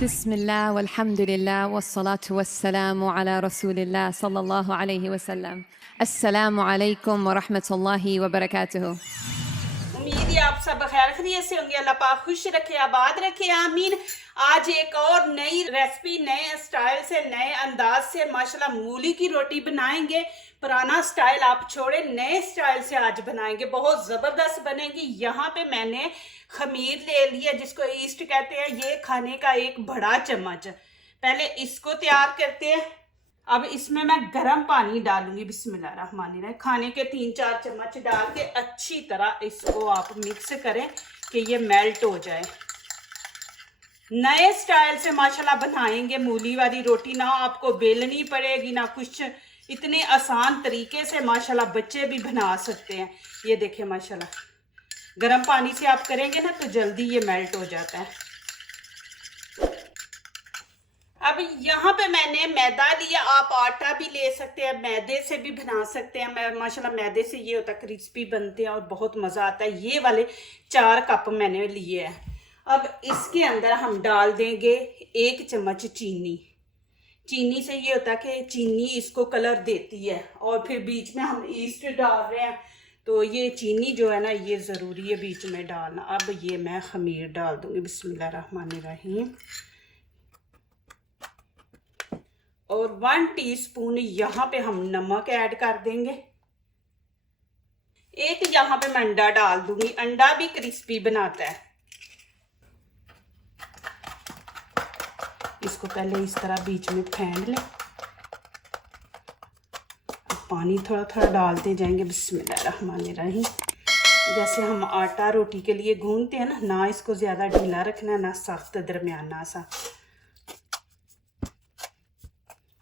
बिस्मिल्लाह वल्हम्दुलिल्लाह वस्सलातु वस्सलामु अला रसूलिल्लाह सल्लल्लाहु अलैहि वसल्लम। अस्सलामु अलैकुम व रहमतुल्लाहि व बरकातुहू। उम्मीद है आप सब खैर खैरियत से होंगे। अल्लाह पाक खुश रखे, आबाद रखे, आमीन। आज एक और नई रेसिपी, नए स्टाइल से, नए अंदाज से माशाल्लाह मूली की रोटी बनाएंगे। पुराना स्टाइल आप छोड़े, नए स्टाइल से आज बनाएंगे, बहुत ज़बरदस्त बनेगी। यहाँ पे मैंने खमीर ले लिया, जिसको ईस्ट कहते हैं। ये खाने का एक बड़ा चम्मच। पहले इसको तैयार करते हैं। अब इसमें मैं गर्म पानी डालूंगी, बिस्मिल्लाहिर्रहमानिर्रहीम। खाने के 3-4 चम्मच डाल के अच्छी तरह इसको आप मिक्स करें कि ये मेल्ट हो जाए। नए स्टाइल से माशाल्लाह बनाएंगे मूली वाली रोटी, ना आपको बेलनी पड़ेगी ना कुछ, इतने आसान तरीके से माशाल्लाह बच्चे भी बना सकते हैं। ये देखें माशाल्लाह, गर्म पानी से आप करेंगे ना तो जल्दी ये मेल्ट हो जाता है। अब यहाँ पे मैंने मैदा लिया, आप आटा भी ले सकते हैं, मैदे से भी बना सकते हैं। मैं माशाल्लाह मैदे से ये होता है क्रिस्पी बनते हैं और बहुत मज़ा आता है। ये वाले 4 कप मैंने लिए हैं। अब इसके अंदर हम डाल देंगे 1 चम्मच चीनी। चीनी से ये होता है कि चीनी इसको कलर देती है, और फिर बीच में हम ईस्ट डाल रहे हैं तो ये चीनी जो है ना ये ज़रूरी है बीच में डालना। अब ये मैं खमीर डाल दूँगी, बिस्मिल्लाहिर्रहमानिर्रहीम। और 1 टीस्पून यहाँ पे हम नमक ऐड कर देंगे। एक यहाँ पे मैं अंडा डाल दूंगी, अंडा भी क्रिस्पी बनाता है। इसको पहले इस तरह बीच में फेंट लें। अब पानी थोड़ा थोड़ा डालते जाएंगे, बिस्मिल्लाहिर्रहमानिर्रहीम। जैसे हम आटा रोटी के लिए गूंथते हैं ना इसको ज़्यादा ढीला रखना, ना सख्त, दरमियाना सा।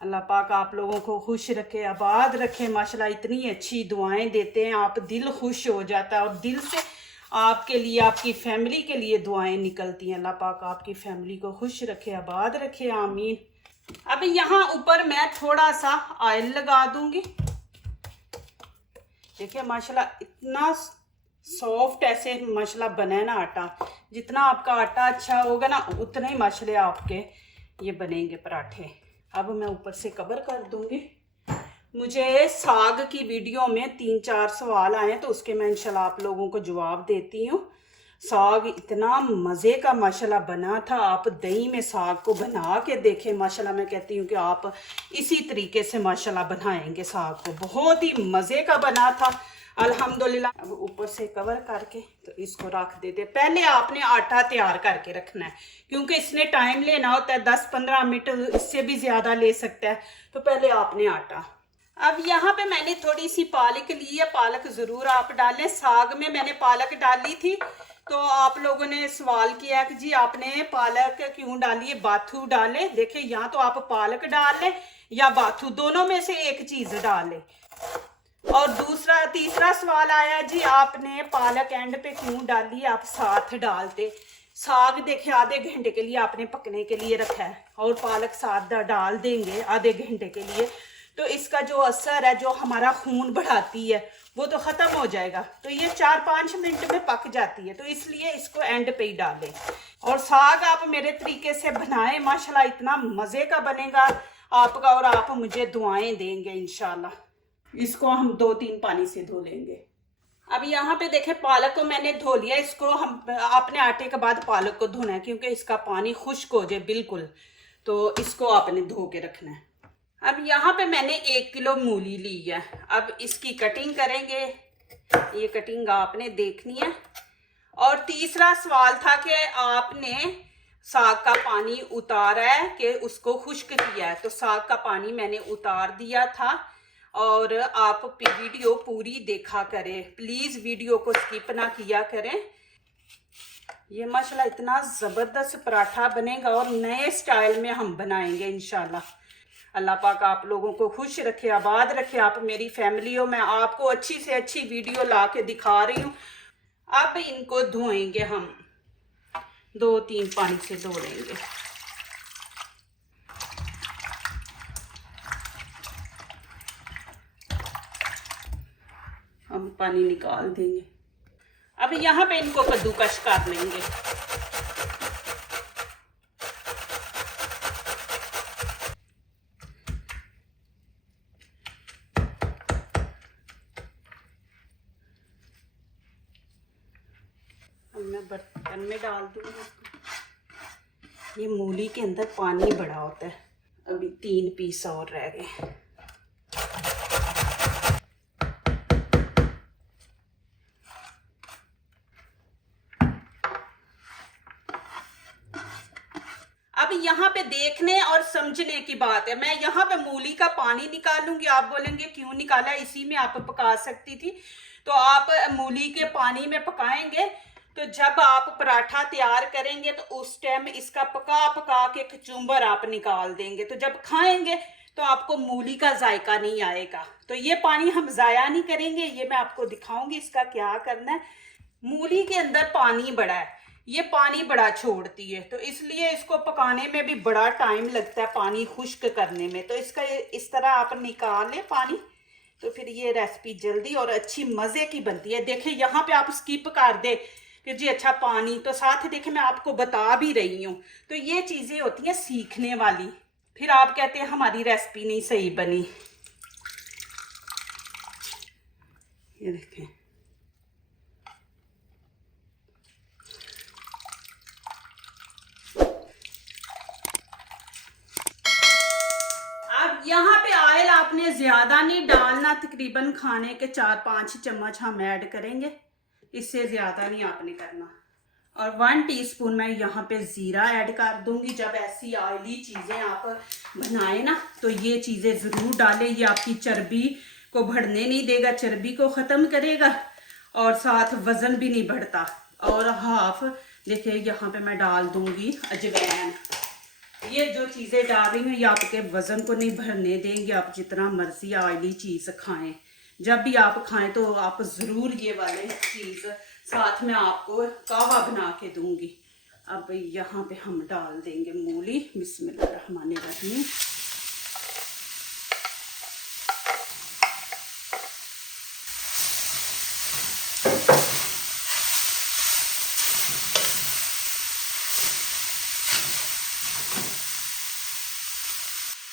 अल्लाह पाक आप लोगों को खुश रखे, आबाद रखे। माशाल्लाह इतनी अच्छी दुआएं देते हैं, आप दिल खुश हो जाता है, और दिल से आपके लिए, आपकी फैमिली के लिए दुआएं निकलती हैं। अल्लाह पाक आपकी फैमिली को खुश रखे, आबाद रखे, आमीन। अब यहाँ ऊपर मैं थोड़ा सा ऑयल लगा दूंगी। देखिए माशाल्लाह इतना सॉफ्ट ऐसे माशाल्लाह बना है ना आटा। जितना आपका आटा अच्छा होगा ना उतना ही माशाल्लाह आपके ये बनेंगे पराठे। अब मैं ऊपर से कवर कर दूंगी। मुझे साग की वीडियो में 3-4 सवाल आए हैं, तो उसके मैं इंशाल्लाह आप लोगों को जवाब देती हूँ। साग इतना मज़े का माशाल्लाह बना था। आप दही में साग को बना के देखें, माशाल्लाह मैं कहती हूँ कि आप इसी तरीके से माशाल्लाह बनाएंगे साग को, बहुत ही मज़े का बना था अल्हम्दुलिल्लाह। अब ऊपर से कवर करके तो इसको रख देते। पहले आपने आटा तैयार करके रखना है, क्योंकि इसने टाइम लेना होता है, 10-15 मिनट, इससे भी ज़्यादा ले सकता है। तो पहले आपने आटा। अब यहाँ पे मैंने थोड़ी सी पालक ली है, पालक ज़रूर आप डालें। साग में मैंने पालक डाली थी, तो आप लोगों ने सवाल किया कि जी आपने पालक क्यों डाली है, बाथू डालें। देखिए यहाँ तो आप पालक डाल लें या बाथू, दोनों में से एक चीज़ डाल लें। और तीसरा सवाल आया जी आपने पालक एंड पे क्यों डाली, आप साथ डालते। साग देखिए आधे घंटे के लिए आपने पकने के लिए रखा है, और पालक साथ डाल देंगे आधे घंटे के लिए, तो इसका जो असर है, जो हमारा खून बढ़ाती है, वो तो ख़त्म हो जाएगा। तो ये 4-5 मिनट में पक जाती है, तो इसलिए इसको एंड पे ही डालें। और साग आप मेरे तरीके से बनाएं, माशाल्लाह इतना मज़े का बनेगा आपका, और आप मुझे दुआएं देंगे इंशाल्लाह। इसको हम 2-3 पानी से धो लेंगे। अब यहाँ पे देखें पालक को मैंने धो लिया। इसको हम अपने आटे के बाद पालक को धोना है, क्योंकि इसका पानी खुश्क हो जाए बिल्कुल, तो इसको आपने धो के रखना है। अब यहाँ पे मैंने 1 किलो मूली ली है। अब इसकी कटिंग करेंगे, ये कटिंग आपने देखनी है। और तीसरा सवाल था कि आपने साग का पानी उतारा है कि उसको खुश्क किया है, तो साग का पानी मैंने उतार दिया था। और आप वीडियो पूरी देखा करें, प्लीज़ वीडियो को स्किप ना किया करें। ये माशाल्लाह इतना ज़बरदस्त पराठा बनेगा, और नए स्टाइल में हम बनाएंगे इंशाल्लाह। अल्लाह पाक आप लोगों को खुश रखे, आबाद रखे। आप मेरी फैमिली हो, मैं आपको अच्छी से अच्छी वीडियो ला के दिखा रही हूँ। अब इनको धोएंगे हम, 2-3 पानी से धो लेंगे। हम पानी निकाल देंगे। अब यहाँ पे इनको कद्दूकश कर लेंगे। बर्तन में डाल दूँगी। ये मूली के अंदर पानी बड़ा होता है। अभी 3 पीस और रह गए। अब यहाँ पे देखने और समझने की बात है। मैं यहाँ पे मूली का पानी निकालूंगी। आप बोलेंगे क्यों निकाला, इसी में आप पका सकती थी। तो आप मूली के पानी में पकाएंगे तो जब आप पराठा तैयार करेंगे तो उस टाइम इसका पका पका के कचूम्बर आप निकाल देंगे, तो जब खाएंगे तो आपको मूली का जायका नहीं आएगा। तो ये पानी हम ज़ाया नहीं करेंगे, ये मैं आपको दिखाऊंगी इसका क्या करना है। मूली के अंदर पानी बड़ा है, ये पानी बड़ा छोड़ती है, तो इसलिए इसको पकाने में भी बड़ा टाइम लगता है, पानी खुश्क करने में। तो इसका इस तरह आप निकाल लें पानी, तो फिर ये रेसिपी जल्दी और अच्छी मज़े की बनती है। देखें यहाँ पे आप स्किप कर दे कि जी अच्छा पानी, तो साथ देखें मैं आपको बता भी रही हूँ। तो ये चीज़ें होती हैं सीखने वाली। फिर आप कहते हैं हमारी रेसिपी नहीं सही बनी। ये देखें, अब यहाँ पे ऑयल आपने ज्यादा नहीं डालना, तकरीबन खाने के 4-5 चम्मच हम ऐड करेंगे, इससे ज्यादा नहीं आपने करना। और 1 टीस्पून मैं यहाँ पे जीरा ऐड कर दूंगी। जब ऐसी ऑयली चीजें आप बनाए ना तो ये चीजें जरूर डालें, ये आपकी चर्बी को बढ़ने नहीं देगा, चर्बी को खत्म करेगा और साथ वजन भी नहीं बढ़ता। और हाफ देखिए यहाँ पे मैं डाल दूंगी अजवाइन। ये जो चीज़ें डाल रही हूँ ये आपके वज़न को नहीं भरने देंगे। आप जितना मर्जी ऑयली चीज़ खाएं, जब भी आप खाएं तो आप ज़रूर ये वाले चीज़ साथ में आपको कावा बना के दूंगी। अब यहाँ पे हम डाल देंगे मूली। बिस्मिल्लाहिर्रहमानिर्रहीम।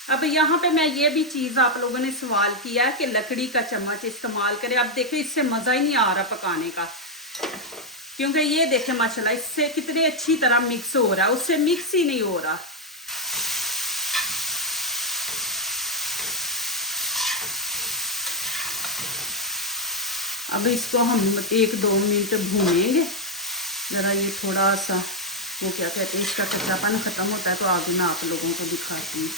अब यहाँ पे मैं ये भी चीज़ आप लोगों ने सवाल किया है कि लकड़ी का चम्मच इस्तेमाल करें। अब देखिए इससे मज़ा ही नहीं आ रहा पकाने का, क्योंकि ये देखें माशाल्लाह इससे कितनी अच्छी तरह मिक्स हो रहा है, उससे मिक्स ही नहीं हो रहा। अब इसको हम 1-2 मिनट भूनेंगे ज़रा, ये थोड़ा सा वो क्या कहते हैं इसका कच्चापन ख़त्म होता है तो आगे मैं आप लोगों को दिखाती हूँ।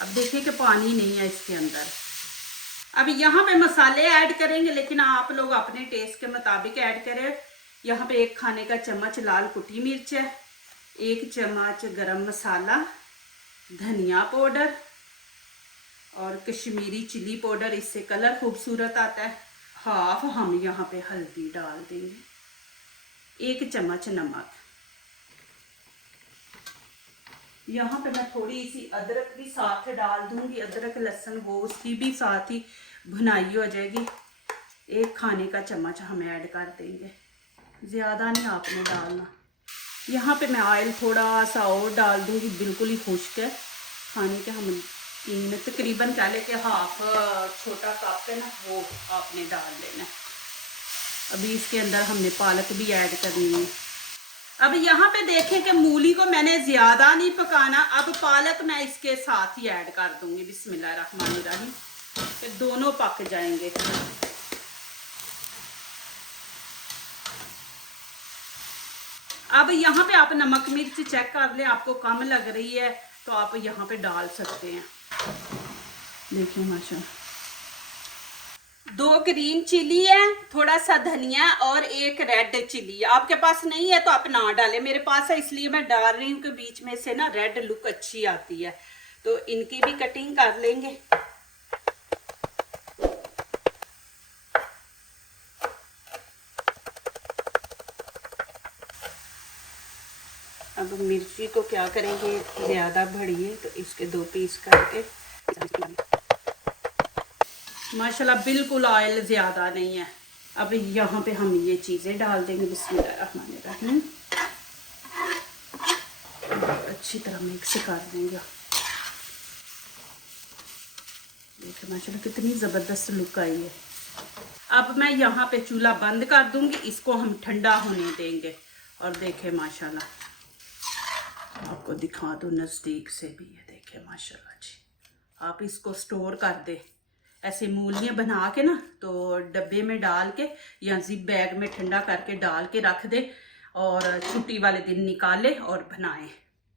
अब देखिए कि पानी नहीं है इसके अंदर। अब यहाँ पे मसाले ऐड करेंगे, लेकिन आप लोग अपने टेस्ट के मुताबिक ऐड करें। यहाँ पे 1 खाने का चम्मच लाल कुटी मिर्च है, 1 चम्मच गरम मसाला, धनिया पाउडर और कश्मीरी चिली पाउडर, इससे कलर खूबसूरत आता है। हाफ हम यहाँ पे हल्दी डाल देंगे, 1 चम्मच नमक। यहाँ पे मैं थोड़ी सी अदरक भी साथ डाल दूंगी, अदरक लहसुन वो उसकी भी साथ ही भुनाई हो जाएगी। 1 खाने का चम्मच हम ऐड कर देंगे, ज़्यादा नहीं आपने डालना। यहाँ पे मैं ऑयल थोड़ा सा और डाल दूंगी, बिल्कुल ही खुश्क है। खाने के हम 3 तकरीबन कह लें कि हाफ छोटा कप है ना, वो आपने डाल लेना। अभी इसके अंदर हमने पालक भी ऐड करनी है। अब यहाँ पे देखें कि मूली को मैंने ज़्यादा नहीं पकाना, अब पालक मैं इसके साथ ही ऐड कर दूंगी। बिस्मिल्लाहिर्रहमानिर्रहीम, फिर दोनों पक जाएंगे। अब यहाँ पे आप नमक मिर्च चेक कर लें, आपको कम लग रही है तो आप यहाँ पे डाल सकते हैं। देखिए माशाल्लाह 2 ग्रीन चिली है, थोड़ा सा धनिया और 1 रेड चिली है। आपके पास नहीं है तो आप ना डालें, मेरे पास है इसलिए मैं डाल रही हूँ कि बीच में से ना रेड लुक अच्छी आती है। तो इनकी भी कटिंग कर लेंगे। अब मिर्ची को क्या करेंगे, ज़्यादा बड़ी है तो इसके 2 पीस करके। माशाल्लाह बिल्कुल ऑयल ज़्यादा नहीं है। अब यहाँ पे हम ये चीज़ें डाल देंगे। बिस्मिल्लाहिर्रहमानिर्रहीम, अच्छी तरह मिक्स कर देंगे। देखिए माशाल्लाह कितनी ज़बरदस्त लुक आई है। अब मैं यहाँ पे चूल्हा बंद कर दूंगी, इसको हम ठंडा होने देंगे और देखें माशाल्लाह, आपको दिखा दूँ नज़दीक से भी, ये देखें माशाल्लाह जी। आप इसको स्टोर कर दे, ऐसे मूलियाँ बना के ना, तो डब्बे में डाल के या जिप बैग में ठंडा करके डाल के रख दे, और छुट्टी वाले दिन निकाले और बनाएं।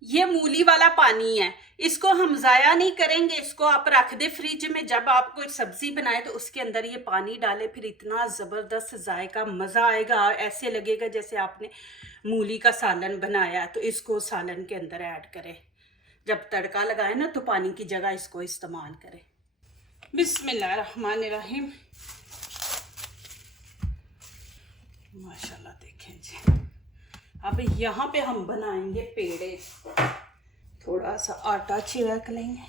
ये मूली वाला पानी है, इसको हम ज़ाया नहीं करेंगे, इसको आप रख दे फ्रिज में। जब आप कोई सब्ज़ी बनाए तो उसके अंदर ये पानी डालें, फिर इतना ज़बरदस्त जायका, मज़ा आएगा। ऐसे लगेगा जैसे आपने मूली का सालन बनाया, तो इसको सालन के अंदर ऐड करें। जब तड़का लगाए ना तो पानी की जगह इसको इस्तेमाल करें। बिस्मिल्लाहिर्रहमानिर्रहीम। माशाल्लाह देखें जी। अब यहाँ पे हम बनाएंगे पेड़े। थोड़ा सा आटा छिड़क लेंगे।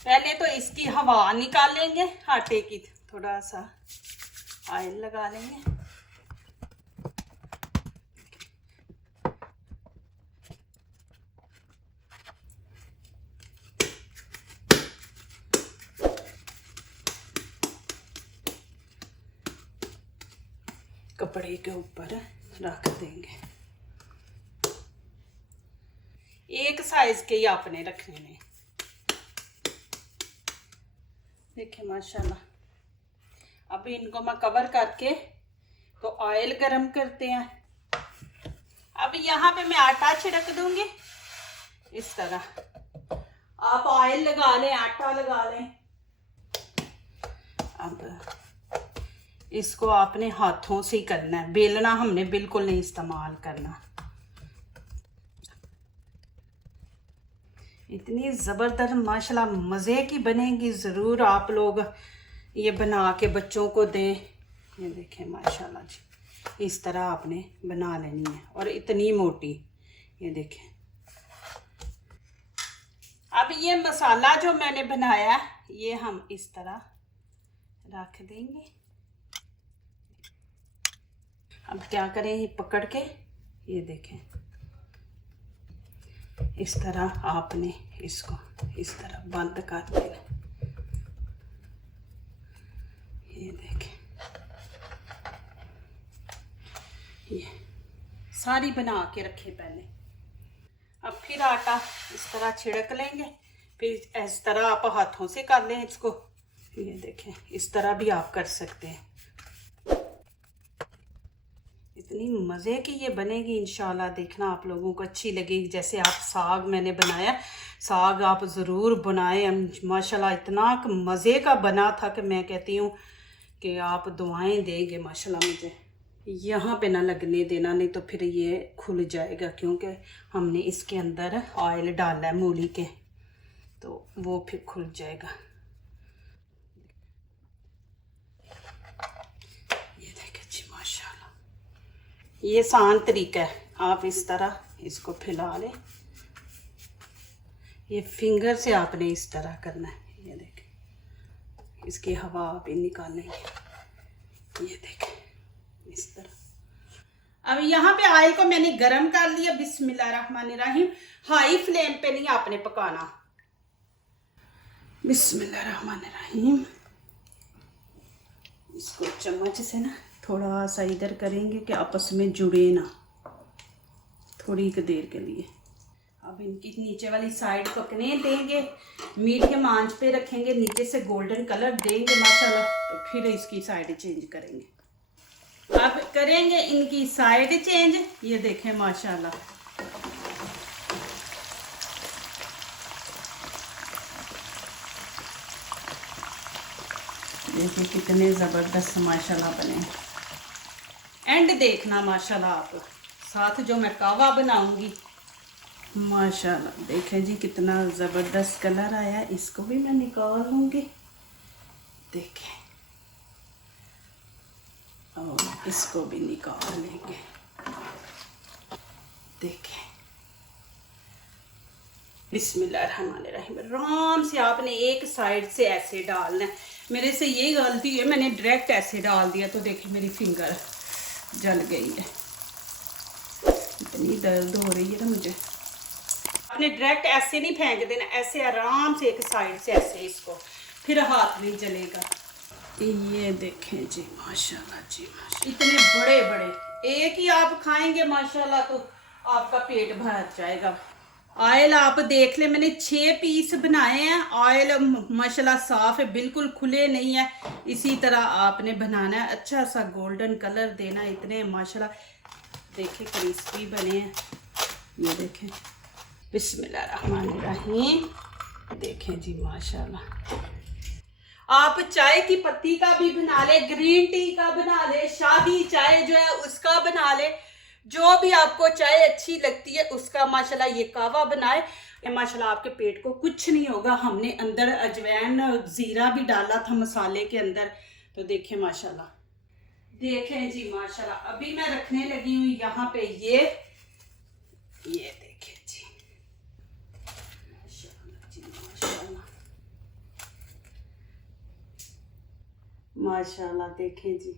पहले तो इसकी हवा निकालेंगे आटे की, थोड़ा सा ऑयल लगा लेंगे। कपड़े के ऊपर रख देंगे। एक साइज के ही आपने रखने हैं। देखिए माशाल्लाह। अब इनको मैं कवर करके तो ऑयल गरम करते हैं। अब यहाँ पे मैं आटा छिड़क दूंगी इस तरह। आप ऑयल लगा लें, आटा लगा लें। अब इसको आपने हाथों से ही करना है, बेलना हमने बिल्कुल नहीं इस्तेमाल करना। इतनी ज़बरदस्त माशाल्लाह मज़े की बनेगी। ज़रूर आप लोग ये बना के बच्चों को दें। ये देखें माशाल्लाह जी, इस तरह आपने बना लेनी है, और इतनी मोटी। ये देखें। अब ये मसाला जो मैंने बनाया ये हम इस तरह रख देंगे। अब क्या करें, ये पकड़ के, ये देखें इस तरह आपने इसको इस तरह बंद कर देना। ये देखें, ये सारी बना के रखे पहले। अब फिर आटा इस तरह छिड़क लेंगे, फिर इस तरह आप हाथों से कर लें इसको। ये देखें, इस तरह भी आप कर सकते हैं। इतनी मज़े की ये बनेगी इंशाल्लाह। देखना आप लोगों को अच्छी लगेगी। जैसे आप साग मैंने बनाया, साग आप ज़रूर बनाएं। माशाल्लाह इतना मज़े का बना था कि मैं कहती हूँ कि आप दुआएं देंगे माशाल्लाह मुझे। यहाँ पे ना लगने देना, नहीं तो फिर ये खुल जाएगा, क्योंकि हमने इसके अंदर ऑयल डाला है मूली के, तो वो फिर खुल जाएगा। ये देखें जी माशाल्लाह, ये आसान तरीका है। आप इस तरह इसको फैला लें। ये फिंगर से आपने इस तरह करना है। ये देखें, इसकी हवा आप निकालेंगे। ये देखें इस तरह। अब यहाँ पे ऑयल को मैंने गरम कर लिया। बिस्मिल्लाहिर्रहमानिर्रहीम। हाई फ्लेम पे नहीं आपने पकाना। बिस्मिल्लाहिर्रहमानिर्रहीम। इसको चम्मच से ना थोड़ा सा इधर करेंगे कि आपस में जुड़े ना, थोड़ी देर के लिए। अब इनकी नीचे वाली साइड पकने देंगे, मीडियम आंच पे रखेंगे, नीचे से गोल्डन कलर देंगे माशाल्लाह, तो फिर इसकी साइड चेंज करेंगे। अब करेंगे इनकी साइड चेंज। ये देखें माशाल्लाह, देखिए कितने ज़बरदस्त माशाल्लाह बने। एंड देखना माशाल्लाह आप, साथ जो मैं कावा बनाऊंगी माशाल्लाह। देखें जी कितना ज़बरदस्त कलर आया। इसको भी मैं निकाल लूँगी। देखें, और इसको भी निकाल लेंगे। देखें, बिस्मिल्लाहिर्रहमानिर्रहीम। आराम से आपने एक साइड से ऐसे डालना है। मेरे से ये गलती है, मैंने डायरेक्ट ऐसे डाल दिया, तो देखिए मेरी फिंगर जल गई है। इतनी दर्द हो रही है ना मुझे। आपने डायरेक्ट ऐसे नहीं फेंक देना, ऐसे आराम से एक साइड से ऐसे इसको फिर हाथ नहीं जलेगा। ये देखें जी माशाल्लाह जी माशाल्लाह, इतने बड़े बड़े, एक ही आप खाएंगे माशाल्लाह तो आपका पेट भर जाएगा। ऑयल आप देख ले, मैंने 6 पीस बनाए हैं। ऑयल माशाल्लाह साफ है, बिल्कुल खुले नहीं है। इसी तरह आपने बनाना है, अच्छा सा गोल्डन कलर देना। इतने माशाल्लाह देखें क्रिस्पी बने हैं। ये देखें, बिस्मिल्लाहिर्रहमानिर्रहीम, देखें जी माशाल्लाह। आप चाय की पत्ती का भी बना ले, ग्रीन टी का बना ले, शाही चाय जो है उसका बना ले, जो भी आपको चाय अच्छी लगती है उसका माशाल्लाह ये कावा बनाए। माशाल्लाह आपके पेट को कुछ नहीं होगा। हमने अंदर अजवैन जीरा भी डाला था मसाले के अंदर, तो देखें माशाल्लाह, देखें जी माशाल्लाह। अभी मैं रखने लगी हूँ यहाँ पे ये देखें जी माशाल्लाह जी माशाल्लाह माशाल्लाह। देखें जी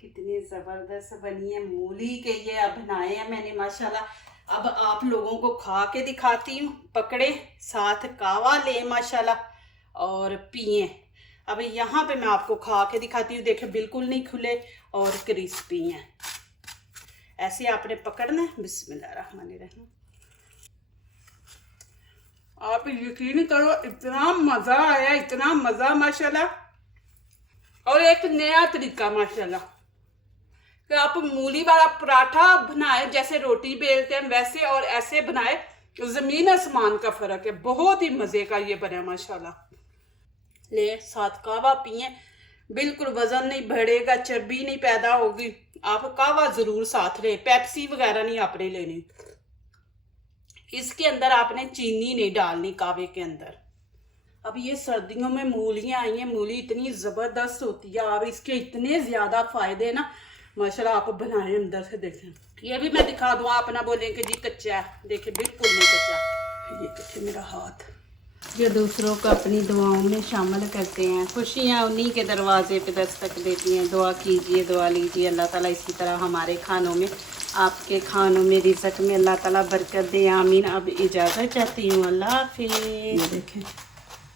कितनी ज़बरदस्त बनी है। मूली के ये अब बनाए हैं मैंने माशाल्लाह। अब आप लोगों को खा के दिखाती हूँ। पकड़े, साथ कावा ले माशाल्लाह और पिए। अब यहाँ पे मैं आपको खा के दिखाती हूँ। देखें बिल्कुल नहीं खुले और क्रिस्पी हैं। ऐसे आपने पकड़ना है। बिस्मिल्लाहिर्रहमानिर्रहीम। आप यकीन करो इतना मज़ा आया, इतना मज़ा माशाल्लाह। और एक नया तरीका माशाल्लाह कि आप मूली वाला पराठा बनाए, जैसे रोटी बेलते हैं वैसे, और ऐसे बनाए, ज़मीन आसमान का फ़र्क है। बहुत ही मज़े का ये बना माशाल्लाह। ले साथ कावा पिए, बिल्कुल वज़न नहीं बढ़ेगा, चर्बी नहीं पैदा होगी। आप कावा ज़रूर साथ लें, पेप्सी वगैरह नहीं आपने लेनी। इसके अंदर आपने चीनी नहीं डालनी कावे के अंदर। अब ये सर्दियों में मूलियाँ आई हैं, मूली इतनी ज़बरदस्त होती है। आप इसके इतने ज़्यादा फ़ायदे ना माशाल्लाह। आप बनाएं अंदर से, देखें। ये भी मैं दिखा दूँ, आप ना बोलें कि जी कच्चा है। देखें बिल्कुल नहीं कच्चा। ये देखें मेरा हाथ। जो दूसरों को अपनी दुआओं में शामिल करते हैं, खुशियाँ उन्हीं के दरवाजे पे दस्तक देती हैं। दुआ कीजिए, दुआ लीजिए, अल्लाह ताला इसी तरह हमारे खानों में, आपके खानों में, रिज़्क़ में अल्लाह ताला बरकत दे। आमीन। अब इजाज़त चाहती हूँ, अल्लाह हाफ़िज़। ये देखें